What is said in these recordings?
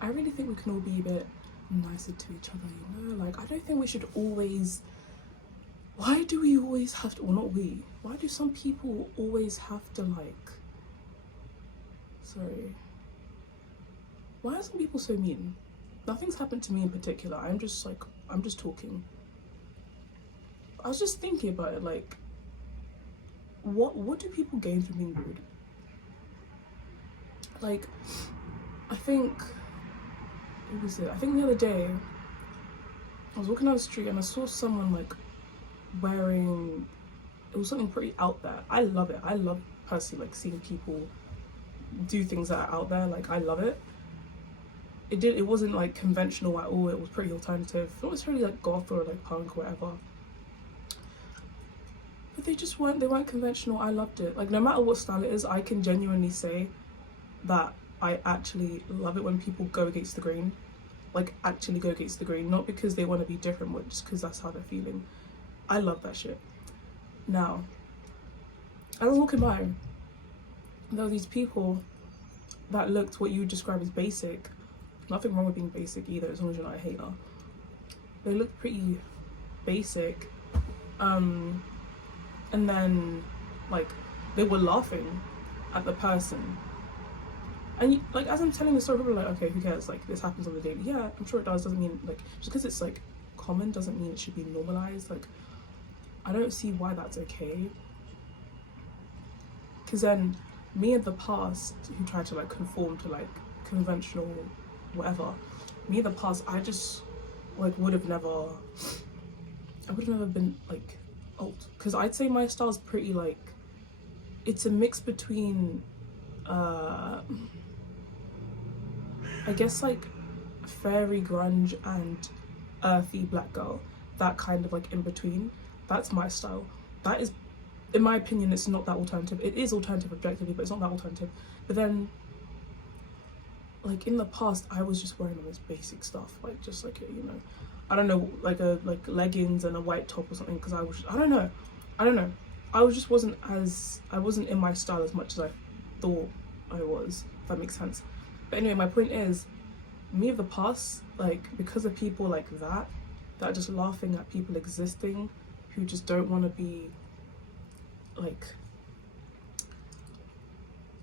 I really think we can all be a bit nicer to each other, you know? Like, I don't think we should always. Why do we always have to. Well, not we. Why do some people always have to, like. Sorry. Why are some people so mean? Nothing's happened to me in particular. I'm just like. I'm just talking. I was just thinking about it, like. What do people gain from being rude? Like, I think. What was it? I think the other day. I was walking down the street and I saw someone like wearing, it was something pretty out there. I love it. I love personally like seeing people do things that are out there. Like, I love it. It wasn't like conventional at all. It was pretty alternative. Not necessarily like goth or like punk or whatever. But they weren't conventional. I loved it. Like, no matter what style it is, I can genuinely say that I actually love it when people go against the grain. Like, actually go against the grain, not because they want to be different, but just because that's how they're feeling. I love that shit. Now, as I was walking by, there were these people that looked what you would describe as basic. Nothing wrong with being basic either, as long as you're not a hater. They looked pretty basic. And then, like, they were laughing at the person. And, like, as I'm telling the story, people are like, okay, who cares? Like, this happens on the daily. Yeah, I'm sure it does. Doesn't mean, like, just because it's, like, common doesn't mean it should be normalized. Like, I don't see why that's okay. Because then, me in the past, who tried to, like, conform to, like, conventional whatever, me in the past, I just, like, I would have never been, like, old. Because I'd say my style's pretty, like, it's a mix between, I guess, like, fairy grunge and earthy black girl. That kind of, like, in between. That's my style. That is, in my opinion, it's not that alternative. It is alternative objectively, but it's not that alternative. But then, like, in the past, I was just wearing all this basic stuff, like, just like, you know, I don't know, like leggings and a white top or something, because I don't know. I wasn't in my style as much as I thought I was, if that makes sense. But anyway, my point is, me of the past, like, because of people like that are just laughing at people existing, who just don't want to be, like,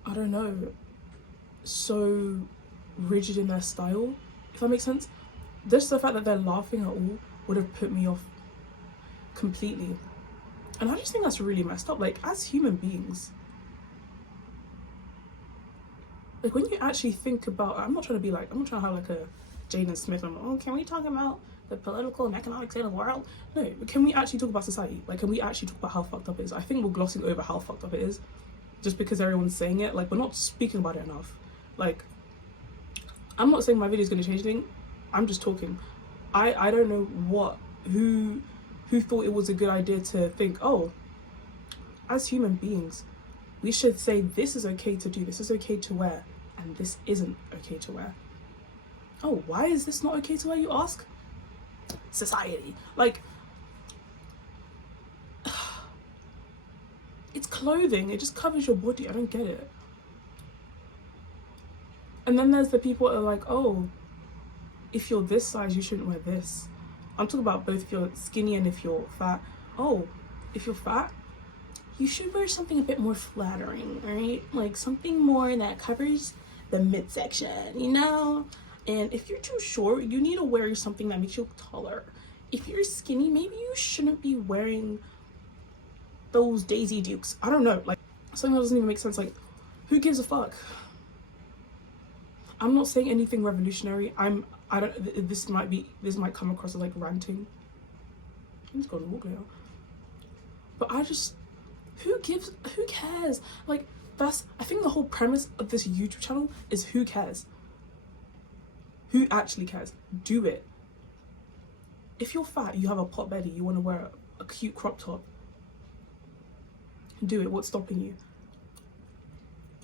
I don't know, so rigid in their style, if that makes sense. Just the fact that they're laughing at all would have put me off completely. And I just think that's really messed up. Like, as human beings, like, when you actually think about, I'm not trying to have like a Jaden Smith, I'm like, oh, can we talk about the political and economic state of the world? No, but can we actually talk about society? Like, can we actually talk about how fucked up it is? I think we're glossing over how fucked up it is just because everyone's saying it. Like, we're not speaking about it enough. Like, I'm not saying my video is going to change anything. I'm just talking. I don't know who thought it was a good idea to think, oh, as human beings, we should say this is okay to do, this is okay to wear, and this isn't okay to wear. Oh, why is this not okay to wear, you ask? Society. Like, it's clothing, it just covers your body. I don't get it. And then there's the people that are like, oh, if you're this size, you shouldn't wear this. I'm talking about both if you're skinny and if you're fat. Oh, if you're fat, you should wear something a bit more flattering, right? Like, something more that covers the midsection, you know? And if you're too short, you need to wear something that makes you look taller. If you're skinny, maybe you shouldn't be wearing those Daisy Dukes. I don't know, like, something that doesn't even make sense. Like, who gives a fuck? I'm not saying anything revolutionary. This might come across as like ranting. I'm just gonna walk now. But who cares? Like, I think the whole premise of this YouTube channel is who cares? Who actually cares? Do it. If you're fat, you have a pot belly, you want to wear a cute crop top, do it. What's stopping you?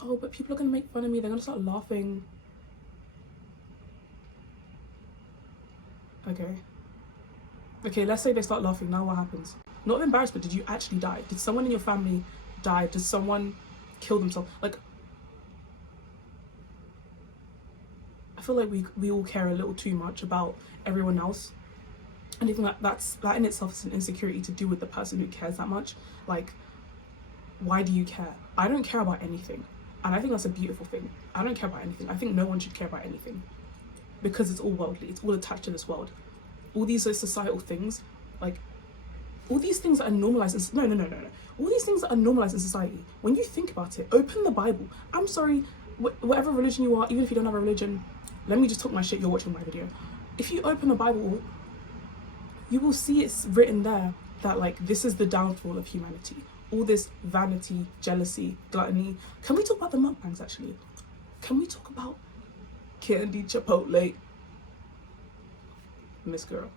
Oh, but people are gonna make fun of me. They're gonna start laughing. Okay, let's say they start laughing. Now what happens? Not embarrassment. Did you actually die? Did someone in your family die? Did someone kill themselves? Like, I feel like we all care a little too much about everyone else. And I think that in itself is an insecurity to do with the person who cares that much. Like, why do you care? I don't care about anything. And I think that's a beautiful thing. I don't care about anything. I think no one should care about anything. Because it's all worldly. It's all attached to this world. All these societal things, like, all these things that are normalized in, no. All these things that are normalized in society, when you think about it, open the Bible. I'm sorry, whatever religion you are, even if you don't have a religion, let me just talk my shit, you're watching my video. If you open the Bible, you will see it's written there that, like, this is the downfall of humanity. All this vanity, jealousy, gluttony. Can we talk about the mukbangs, actually? Can we talk about Candy Chipotle? Miss Girl.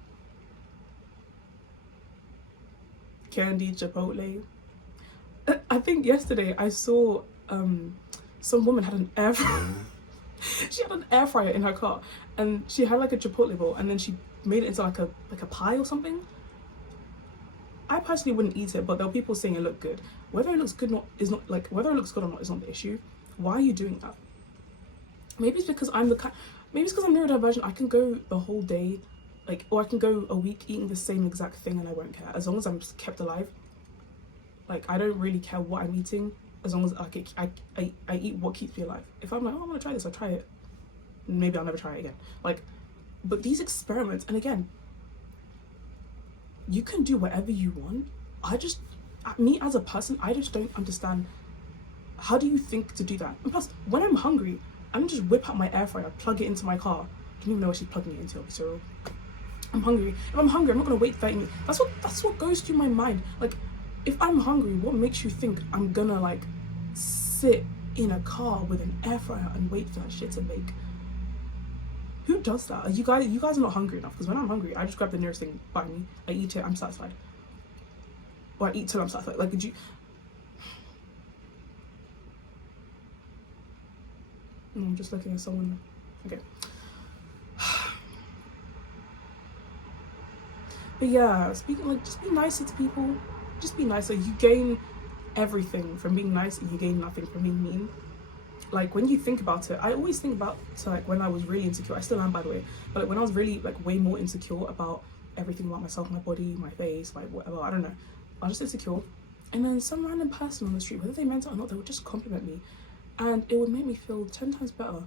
Candy Chipotle. I think yesterday I saw some woman had an air fryer. She had an air fryer in her car, and she had like a Chipotle bowl, and then she made it into like a pie or something. I personally wouldn't eat it, but there were people saying it looked good. Whether it looks good or not is not, like, whether it looks good or not is not the issue. Why are you doing that? Maybe it's because I'm neurodivergent. I can go the whole day, like, or I can go a week eating the same exact thing and I won't care, as long as I'm kept alive. Like, I don't really care what I'm eating, as long as like I eat what keeps me alive. If I'm like, oh, I'm gonna try this, I try it. Maybe I'll never try it again. Like, but these experiments, and again, you can do whatever you want. Me as a person, I just don't understand. How do you think to do that? And plus, when I'm hungry, I'm just whip out my air fryer, plug it into my car. I don't even know what she's plugging it into, I'll be so real. I'm hungry. If I'm hungry, I'm not gonna wait 30 minutes. That's what goes through my mind. Like, if I'm hungry, what makes you think I'm gonna, like, sit in a car with an air fryer and wait for that shit to bake? Who does that? You guys are not hungry enough, because when I'm hungry, I just grab the nearest thing by me, I eat it, I'm satisfied. Or I eat till I'm satisfied. Like, did you... I'm just looking at someone. Okay. But yeah, speaking, like, just be nicer to people. Just be nicer. You gain everything from being nice, and you gain nothing from being mean. Like, when you think about it, I always think about, so, like, when I was really insecure, I still am, by the way, but like, when I was really, like, way more insecure about everything about myself, my body, my face, like, whatever, I don't know, I was just insecure, and then some random person on the street, whether they meant it or not, they would just compliment me, and it would make me feel 10 times better.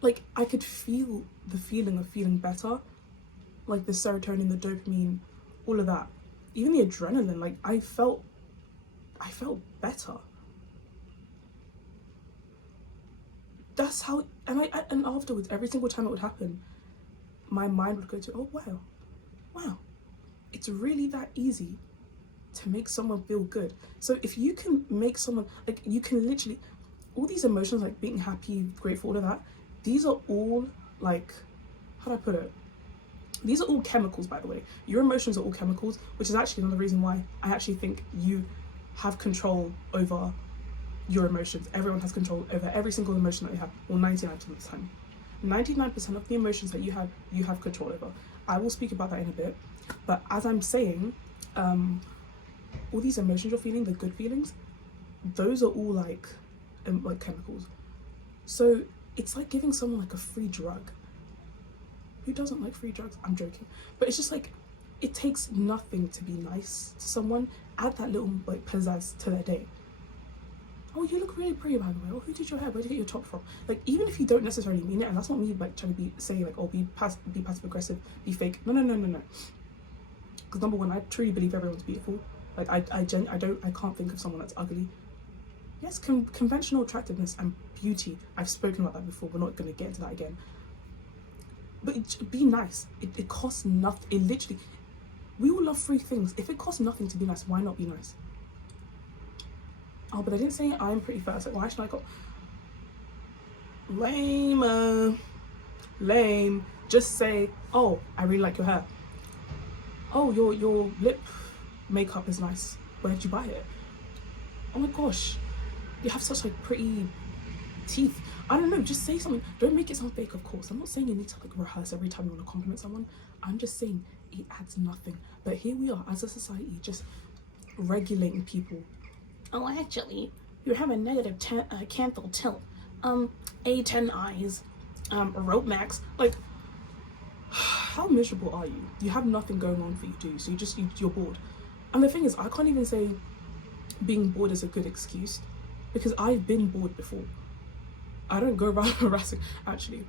Like, I could feel the feeling of feeling better, like the serotonin, the dopamine, all of that, even the adrenaline. Like, I felt better. That's how, and afterwards, every single time it would happen, my mind would go to, oh wow, it's really that easy to make someone feel good. So if you can make someone, like, you can literally, all these emotions, like being happy, grateful, all of that, these are all, like, how do I put it? These are all chemicals, by the way. Your emotions are all chemicals, which is actually another reason why I actually think you have control over your emotions. Everyone has control over every single emotion that you have, or 99% of the time. 99% of the emotions that you have control over. I will speak about that in a bit, but as I'm saying, all these emotions you're feeling, the good feelings, those are all like chemicals. So it's like giving someone like a free drug. Who doesn't like free drugs? I'm joking, but it's just like, it takes nothing to be nice to someone. Add that little, like, pizzazz to their day. Oh, you look really pretty, by the way. Oh, who did your hair? Where did you get your top from? Like, even if you don't necessarily mean it, and that's not me, like, trying to be saying, like, oh, be passive aggressive, be fake. No. Because number one, I truly believe everyone's beautiful. Like, I can't think of someone that's ugly. Yes, conventional attractiveness and beauty. I've spoken about that before. We're not going to get into that again. But be nice. It costs nothing. It literally, we all love free things. If it costs nothing to be nice, why not be nice? Oh, but I didn't say I'm pretty fat. Like, why should I go? Lame. Just say, oh, I really like your hair. Oh, your lip makeup is nice. Where did you buy it? Oh my gosh, you have such, like, pretty teeth. I don't know, just say something. Don't make it sound fake, of course. I'm not saying you need to, like, rehearse every time you want to compliment someone. I'm just saying it adds nothing. But here we are as a society, just regulating people. Oh, actually, you have a negative canthal tilt. A10 eyes, rope max. Like, how miserable are you? You have nothing going on for you, do you? So you're bored. And the thing is, I can't even say being bored is a good excuse, because I've been bored before. I don't go around harassing. Actually,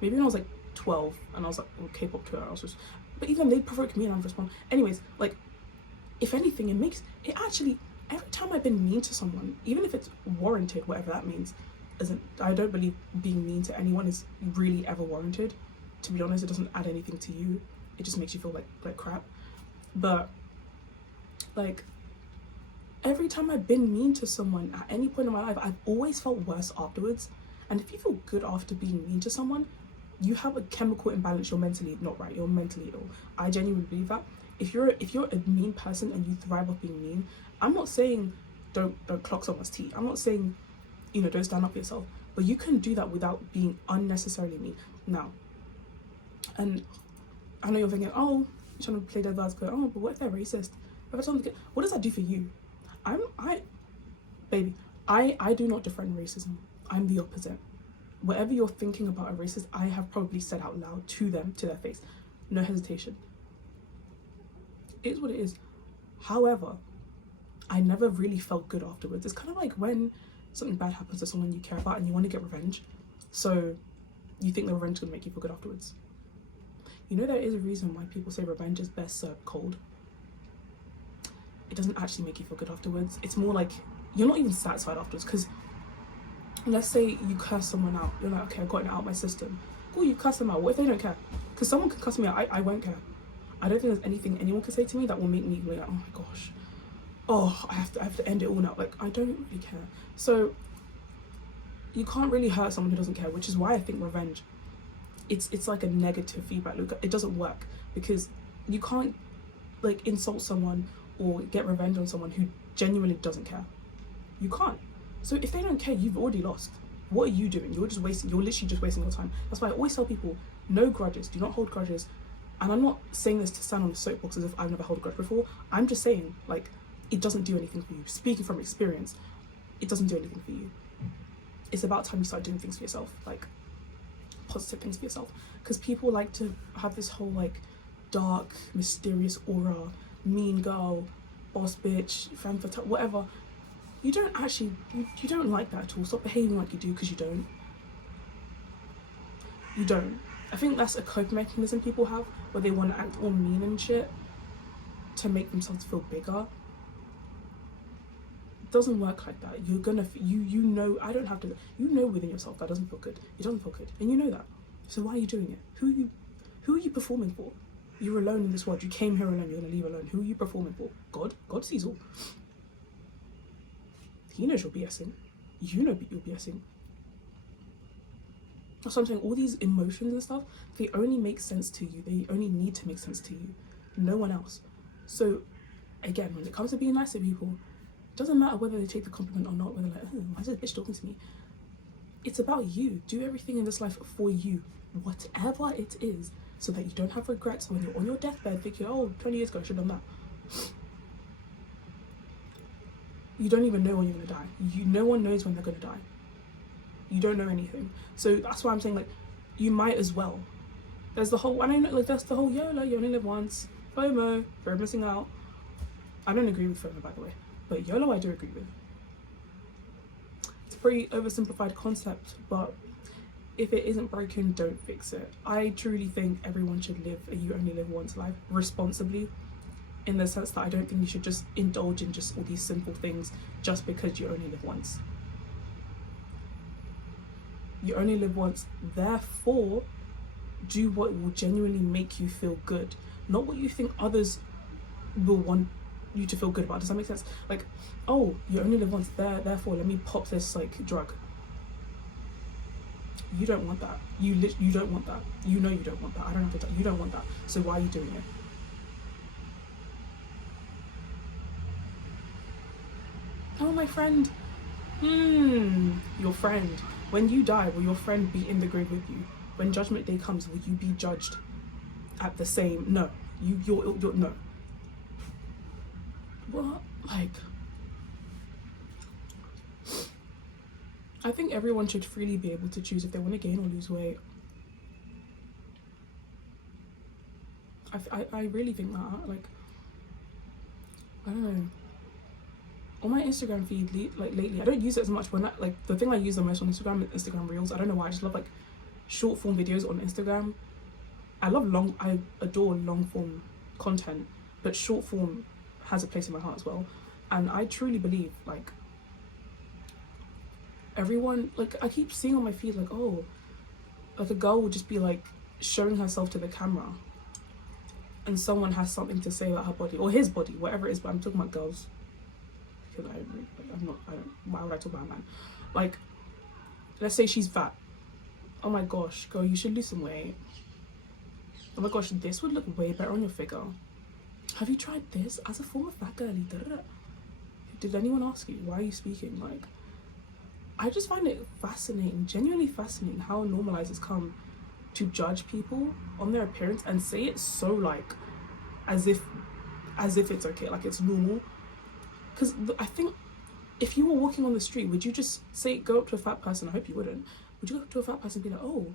maybe when I was like 12 and I was like, oh, K-pop Twitter, I was just, but even they provoke me and I respond. Anyways, like, if anything, it actually, every time I've been mean to someone, even if it's warranted, whatever that means, I don't believe being mean to anyone is really ever warranted. To be honest, it doesn't add anything to you. It just makes you feel like crap. But like, every time I've been mean to someone at any point in my life, I've always felt worse afterwards. And if you feel good after being mean to someone, you have a chemical imbalance. You're mentally not right. You're mentally ill. I genuinely believe that. If you're a mean person and you thrive off being mean, I'm not saying don't clock someone's teeth. I'm not saying, don't stand up for yourself. But you can do that without being unnecessarily mean. Now, and I know you're thinking, oh, you're trying to play devil's advocate. Oh, but what if they're racist? What does that do for you? I do not defend racism. I'm the opposite. Whatever you're thinking about a racist, I have probably said out loud to them, to their face. No hesitation. It is what it is. However, I never really felt good afterwards. It's kind of like when something bad happens to someone you care about and you want to get revenge. So you think the revenge is going to make you feel good afterwards. There is a reason why people say revenge is best served cold. It doesn't actually make you feel good afterwards. It's more like you're not even satisfied afterwards, because let's say you curse someone out. You're like, okay, I've gotten it out of my system. Cool, you curse them out. What if they don't care? Because someone can cuss me out. I won't care. I don't think there's anything anyone can say to me that will make me be like, oh my gosh, oh, I have to end it all now. Like, I don't really care. So you can't really hurt someone who doesn't care, which is why I think revenge, it's like a negative feedback loop. It doesn't work, because you can't like insult someone or get revenge on someone who genuinely doesn't care. You can't. So if they don't care, you've already lost. What are you doing? You're literally just wasting your time. That's why I always tell people, no grudges, do not hold grudges. And I'm not saying this to stand on a soapbox as if I've never held a grudge before. I'm just saying, like, it doesn't do anything for you. Speaking from experience, it doesn't do anything for you. It's about time you start doing things for yourself, like positive things for yourself. Because people like to have this whole like dark, mysterious aura, mean girl, boss bitch, femme fatale, whatever. You don't actually, you don't like that at all. Stop behaving like you do, because you don't. You don't. I think that's a coping mechanism people have, where they want to act all mean and shit to make themselves feel bigger. It doesn't work like that. You're gonna, I don't have to, within yourself that doesn't feel good. It doesn't feel good, and you know that. So why are you doing it? Who are you performing for? You're alone in this world. You came here alone. You're gonna leave alone. Who are you performing for? God? God sees all. He knows you're BSing. You know you're BSing. So I'm saying, all these emotions and stuff, they only make sense to you. They only need to make sense to you. No one else. So again, when it comes to being nice to people, it doesn't matter whether they take the compliment or not, whether like, oh, why is this bitch talking to me? It's about you. Do everything in this life for you, whatever it is, so that you don't have regrets when you're on your deathbed thinking, oh, 20 years ago I should have done that. You don't even know when you're gonna die. No one knows when they're gonna die. You don't know anything. So that's why I'm saying, like, you might as well. There's the whole, that's the whole YOLO, you only live once. FOMO, fear of missing out. I don't agree with FOMO, by the way, but YOLO I do agree with. It's a pretty oversimplified concept, but if it isn't broken, don't fix it. I truly think everyone should live a you only live once life responsibly, in the sense that I don't think you should just indulge in just all these simple things just because you only live once. You only live once, therefore do what will genuinely make you feel good, not what you think others will want you to feel good about. Does that make sense? Like, oh, you only live once, therefore let me pop this like drug. You don't want that. You don't want that. You know you don't want that. I don't have to. You don't want that. So why are you doing it? Oh, my friend. Your friend. When you die, will your friend be in the grave with you? When Judgment Day comes, will you be judged at the same? No. You're no. What? Like, I think everyone should freely be able to choose if they want to gain or lose weight. I really think that, like, I don't know. On my Instagram feed, like lately, I don't use it as much. When like the thing I use the most on Instagram is Instagram Reels. I don't know why. I just love like short form videos on Instagram. I adore long form content, but short form has a place in my heart as well. And I truly believe, like, everyone, like, I keep seeing on my feed, like, oh, like a girl will just be like showing herself to the camera, and someone has something to say about her body or his body, whatever it is. But I'm talking about girls because I'm not. I don't. Why would I talk about a man? Like, let's say she's fat. Oh my gosh, girl, you should lose some weight. Oh my gosh, this would look way better on your figure. Have you tried this as a form of fat girly? Did anyone ask you? Why are you speaking? Like, I just find it fascinating, genuinely fascinating, how normalized it's come to judge people on their appearance and say it so like as if it's okay, like it's normal. Because I think if you were walking on the street, would you just go up to a fat person? I hope you wouldn't. Would you go up to a fat person and be like, oh,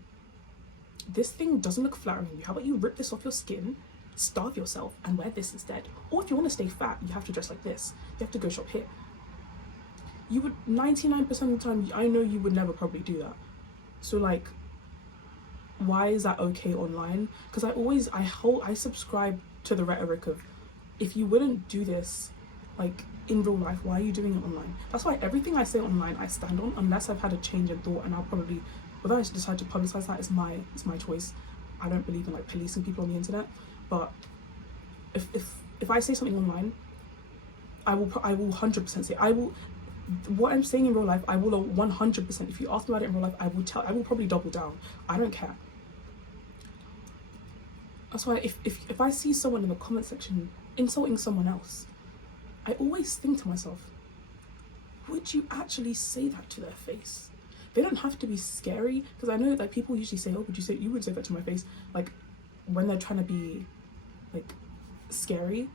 this thing doesn't look flattering you. How about you rip this off your skin, starve yourself, and wear this instead? Or if you want to stay fat, you have to dress like this. You have to go shop here. You would 99% of the time, I know you would never probably do that. So like, why is that okay online? Because I subscribe to the rhetoric of, if you wouldn't do this like in real life, why are you doing it online? That's why everything I say online I stand on, unless I've had a change in thought, and I'll probably, whether I decide to publicize that is my choice. I don't believe in like policing people on the internet, but if I say something online, I will 100% say, I will, what I'm saying in real life, I will 100%, if you ask me about it in real life, I will probably double down. I don't care. That's why if I see someone in the comment section insulting someone else, I always think to myself, would you actually say that to their face? They don't have to be scary, because I know that people usually say, oh, you would say that to my face, like when they're trying to be like scary,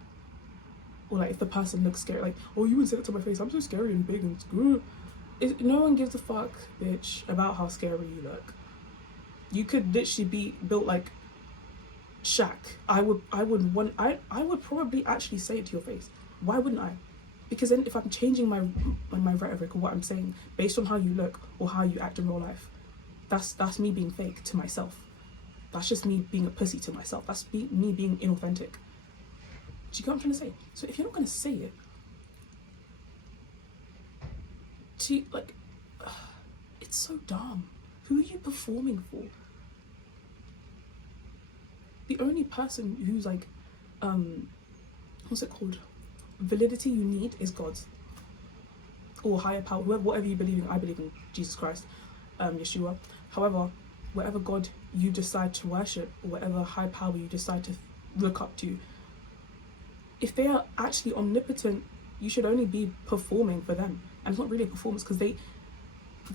or like if the person looks scary, like, oh, you would say that to my face, I'm so scary and big and good. No one gives a fuck, bitch, about how scary you look. You could literally be built like Shaq. I would probably actually say it to your face. Why wouldn't I? Because then if I'm changing my rhetoric or what I'm saying based on how you look or how you act in real life, that's me being fake to myself. That's just me being a pussy to myself. That's me being inauthentic. Do you get what I'm trying to say? So if you're not going to say it, it's so dumb. Who are you performing for? The only person who's like, what's it called? Validity you need is God's. Or higher power, whatever you believe in. I believe in Jesus Christ, Yeshua. However, whatever God you decide to worship, or whatever high power you decide to look up to, if they are actually omnipotent, you should only be performing for them. And it's not really a performance, because they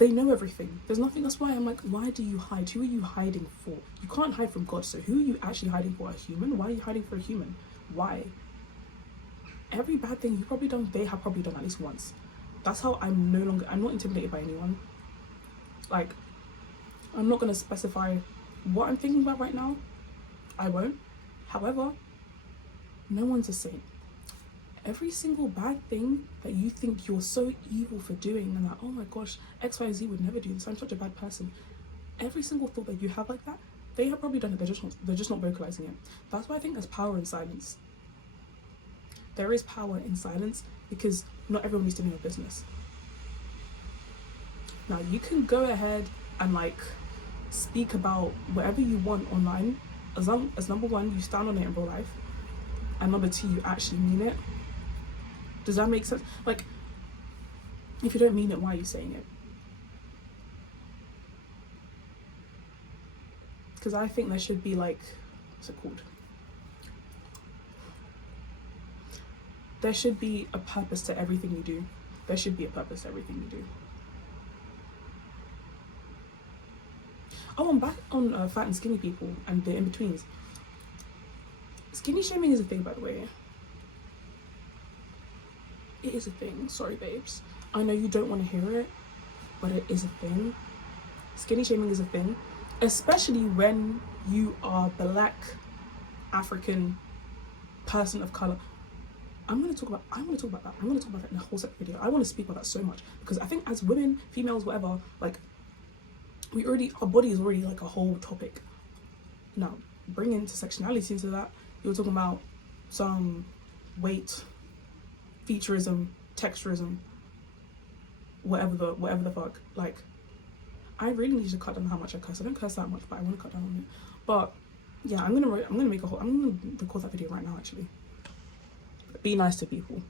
know everything. There's nothing. That's why I'm like, why do you hide? Who are you hiding for? You can't hide from God. So who are you actually hiding for? A human? Why are you hiding for a human? Why? Every bad thing you've probably done, they have probably done at least once. That's how I'm not intimidated by anyone. Like, I'm not going to specify what I'm thinking about right now. I won't. However, no one's a saint. Every single bad thing that you think you're so evil for doing, and like, oh my gosh, XYZ would never do this, I'm such a bad person. Every single thought that you have like that, they have probably done it, they're just not vocalizing it. That's why I think there's power in silence. There is power in silence, because not everyone needs to know your business. Now, you can go ahead and like speak about whatever you want online, as long as number one, you stand on it in real life, and number two, you actually mean it. Does that make sense? Like, if you don't mean it, why are you saying it? Because I think there should be like, what's it called? There should be a purpose to everything you do. There should be a purpose to everything you do. Oh, I'm back on fat and skinny people and the in-betweens. Skinny shaming is a thing, by the way. It is a thing. Sorry, babes. I know you don't want to hear it, but it is a thing. Skinny shaming is a thing, especially when you are black, African, person of color. I'm gonna talk about that. I'm gonna talk about that in a whole separate video. I want to speak about that so much because I think as women, females, whatever, like our body is already like a whole topic. Now, bring intersectionality into that. You're talking about some weight, featureism, texturism, whatever the fuck. Like, I really need to cut down how much I curse. I don't curse that much, but I want to cut down on it. But yeah, I'm gonna record that video right now. Actually, be nice to people.